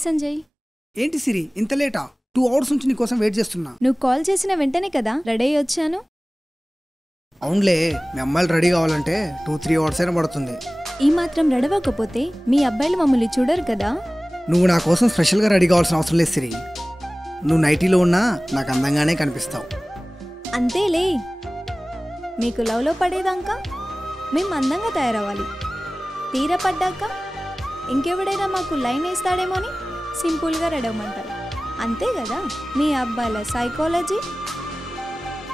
Hi Sanjay. ఏంటి సిరి ఇంత లేటా? 2 hours నుంచి నీకోసం వెయిట్ చేస్తున్నా. నువ్వు కాల్ చేసిన వెంటనే కదా రెడీ అయ్యి వచ్చాను. అవునులే, మీ అమ్మాయిలు రెడీ కావాలంటే 2-3 అవర్స్ అయినా పడుతుంది. ఈ మాత్రం రెడవకపోతే మీ అబ్బాయిలు మమ్మల్ని చూడరు కదా. నువ్వు నా కోసం స్పెషల్గా రెడీ కావాల్సిన అవసరం లేదు సిరి. నువ్వు నైటీలో ఉన్నా నాకు అందంగానే కనిపిస్తావు. అంతేలే, మీకు లవ్లో పడేదాకా మేము అందంగా తయారవ్వాలి. తీర పడ్డాక ఇంకెవడైనా మాకు లైన్ వేస్తాడేమో అని సింపుల్గా రెడవమంటారు. అంతే కదా మీ అబ్బాయిల సైకాలజీ.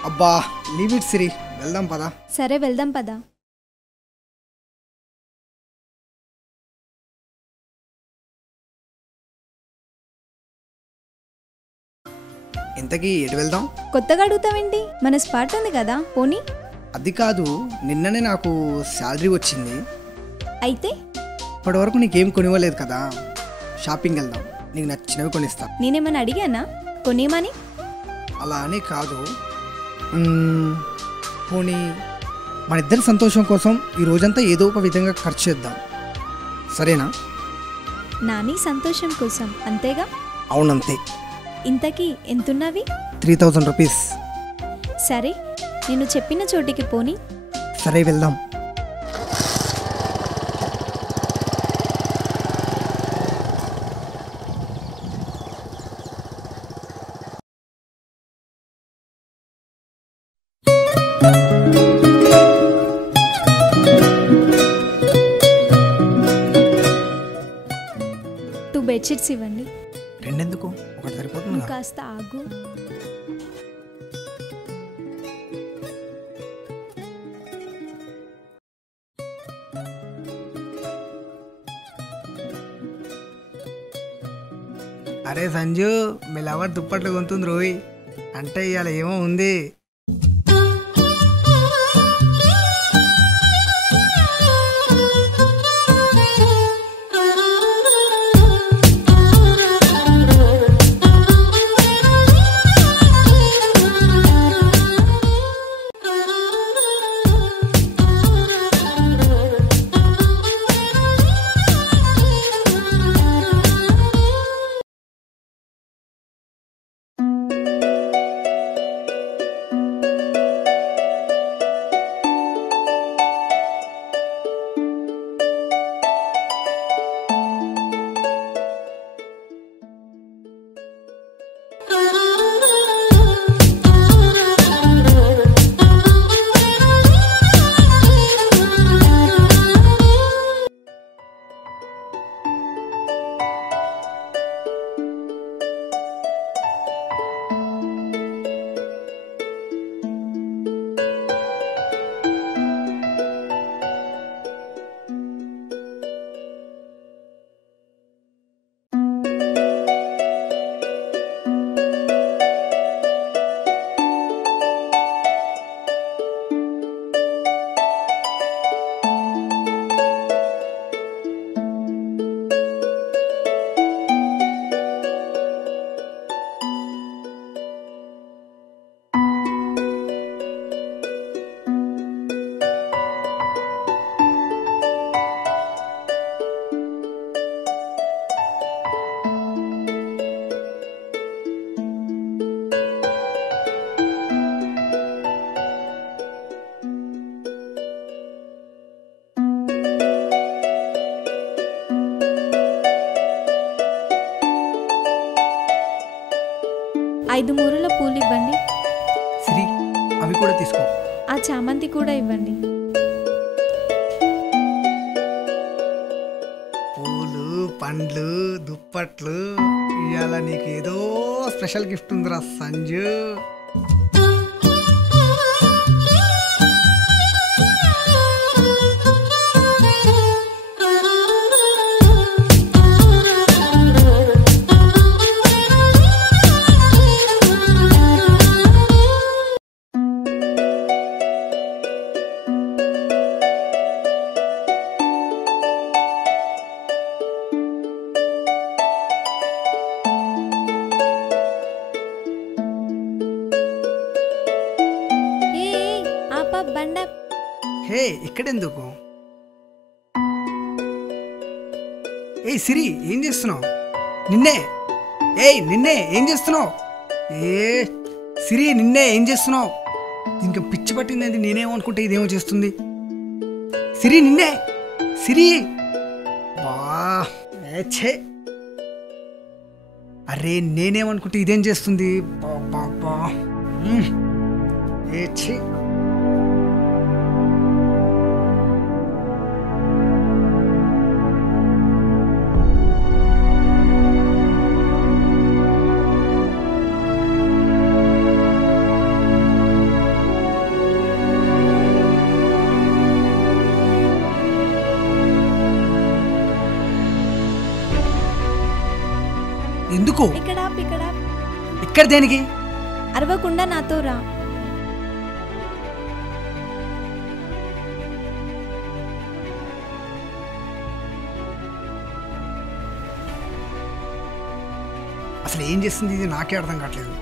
అబ్బా లీవ్ ఇట్ సిరి, వెళ్దాం పదా. సరే వెళ్దాం పదా. ఇంతకీ ఎటు వెళ్దాం? కొత్తగా అడుగుతావేంటి? మన స్పాట్ ఉంది కదా, పోనీ. అది కాదు, నిన్ననే నాకు శాలరీ వచ్చింది. అయితే ఇప్పటి వరకు నీకేం కొనివ్వలేదు కదా, షాపింగ్ వెళ్దాం, నీకు నచ్చినవి కొనిస్తా. నేనేమన్నా అడిగానా కొనేమని? అలా అని కాదు, పోనీ మన ఇద్దరి సంతోషం కోసం ఈ రోజంతా ఏదో ఒక విధంగా ఖర్చు చేద్దాం, సరేనా? నాని సంతోషం కోసం అంతేగా? అవునంతే. ఇంతకీ ఎంతున్నవి? 3000 రూపీస్. సరే, నేను చెప్పిన చోటికి పోని. సరే వెళ్దాం. బెడ్షీట్స్ ఇవ్వండి. రెండెందుకు, ఒకటి సరిపోతుంది. కాస్త ఆగు. అరే సంజు, మీ లవర్ దుప్పట్లు కొంటుంది రోయ్, అంటే ఇవాళ ఏమో ఉంది. ఐదు మూరల పూలు ఇవ్వండి. సిరి, అవి కూడా తీసుకో. ఆ చామంతి కూడా ఇవ్వండి. పూలు, పండ్లు, దుప్పట్లు, ఇవాళ నీకు ఏదో స్పెషల్ గిఫ్ట్ ఉందిరా సంజు. హే, ఇక్కడెందుకు? ఏ సిరి, ఏం చేస్తున్నావు? నిన్నే. నిన్నే ఏం చేస్తున్నావు? సిరి నిన్నే ఏం చేస్తున్నావు? ఇంకా పిచ్చి పట్టిందండి. నేనేమనుకుంటే ఇదేమో చేస్తుంది. సిరి నిన్నే. సిరి ఛే. అరే నేనేమనుకుంటే ఇదేం చేస్తుంది? బాబా ఛే. ఎందుకు? ఇక్కడ దేనికి? అరవకుండా నాతో రా. అసలు ఏం చేస్తుంది ఇది? నాకే అర్థం కావట్లేదు.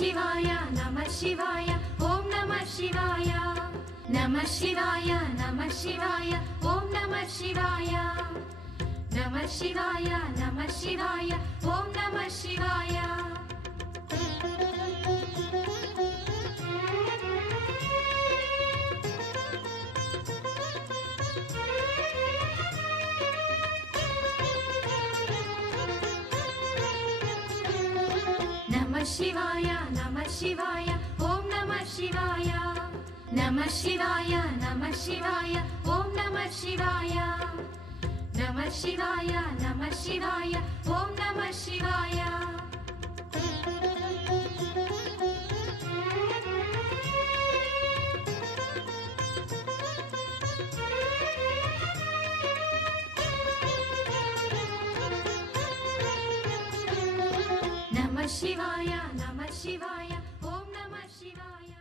Shivaya, Namah Shivaya, Om Namah Shivaya, Namah Shivaya, Namah Shivaya, Om Namah Shivaya, Namah Shivaya, Namah Shivaya, Om Namah Shivaya. Namah Shivaya, Namah Shivaya, Om Namah Shivaya, Namah Shivaya, Namah Shivaya, Om Namah Shivaya, Namah Shivaya, Namah Shivaya, Om Namah Shivaya. Namah Shivaya, Namah Shivaya, Om Namah Shivaya.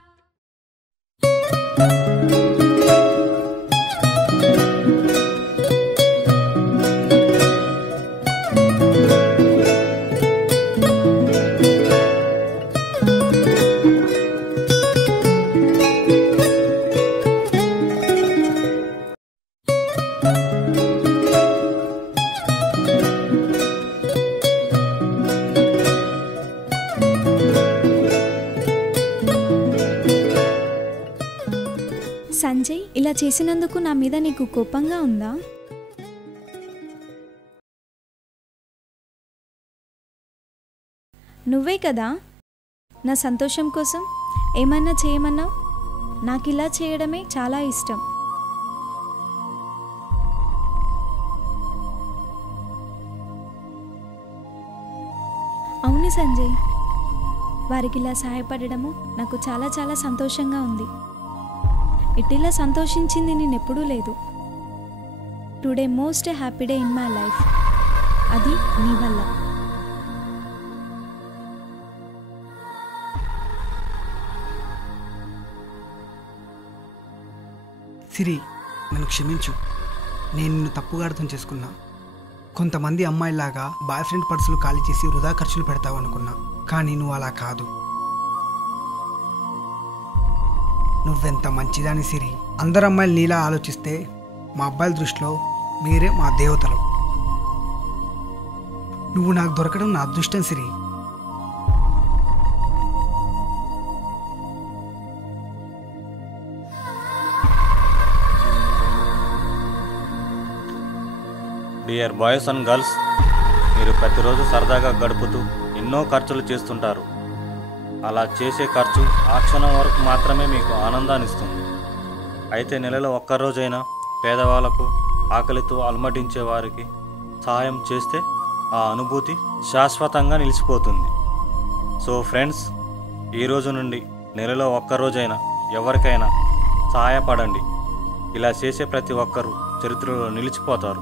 Sanjay, ఇలా చేసినందుకు నా మీద నీకు కోపంగా ఉందా? నువ్వే కదా నా సంతోషం కోసం ఏమన్నా చేయమన్నావు. నాకు ఇలా చేయడమే చాలా ఇష్టం. అవును సంజయ్, వారికి ఇలా సహాయపడడము నాకు చాలా చాలా సంతోషంగా ఉంది. ఇట్లా సంతోషించింది నేను ఎప్పుడూ లేదు. Today most happy day in my life. అది నీ వల్ల. సిరి, నన్ను క్షమించు. నేను నిన్ను తప్పుగా అర్థం చేసుకున్నా. కొంతమంది అమ్మాయిలాగా బాయ్ ఫ్రెండ్ పర్సులు ఖాళీ చేసి వృధా ఖర్చులు పెడతావు అనుకున్నా. కానీ నువ్వు అలా కాదు. నువ్వెంత మంచిదాని సిరి. అందరు అమ్మాయిలు నీలా ఆలోచిస్తే మా అబ్బాయిల దృష్టిలో మీరే మా దేవతలు. నువ్వు నాకు దొరకడం నా అదృష్టం సిరి. డియర్ బాయ్స్ అండ్ గర్ల్స్, మీరు ప్రతిరోజు సరదాగా గడుపుతూ ఎన్నో ఖర్చులు చేస్తుంటారు. అలా చేసే ఖర్చు ఆ క్షణం వరకు మాత్రమే మీకు ఆనందాన్ని ఇస్తుంది. అయితే నెలలో ఒక్కరోజైనా పేదవాళ్లకు, ఆకలితో అలమటించే వారికి సహాయం చేస్తే ఆ అనుభూతి శాశ్వతంగా నిలిచిపోతుంది. సో ఫ్రెండ్స్, ఈరోజు నుండి నెలలో ఒక్కరోజైనా ఎవరికైనా సహాయపడండి. ఇలా చేసే ప్రతి ఒక్కరూ చరిత్రలో నిలిచిపోతారు.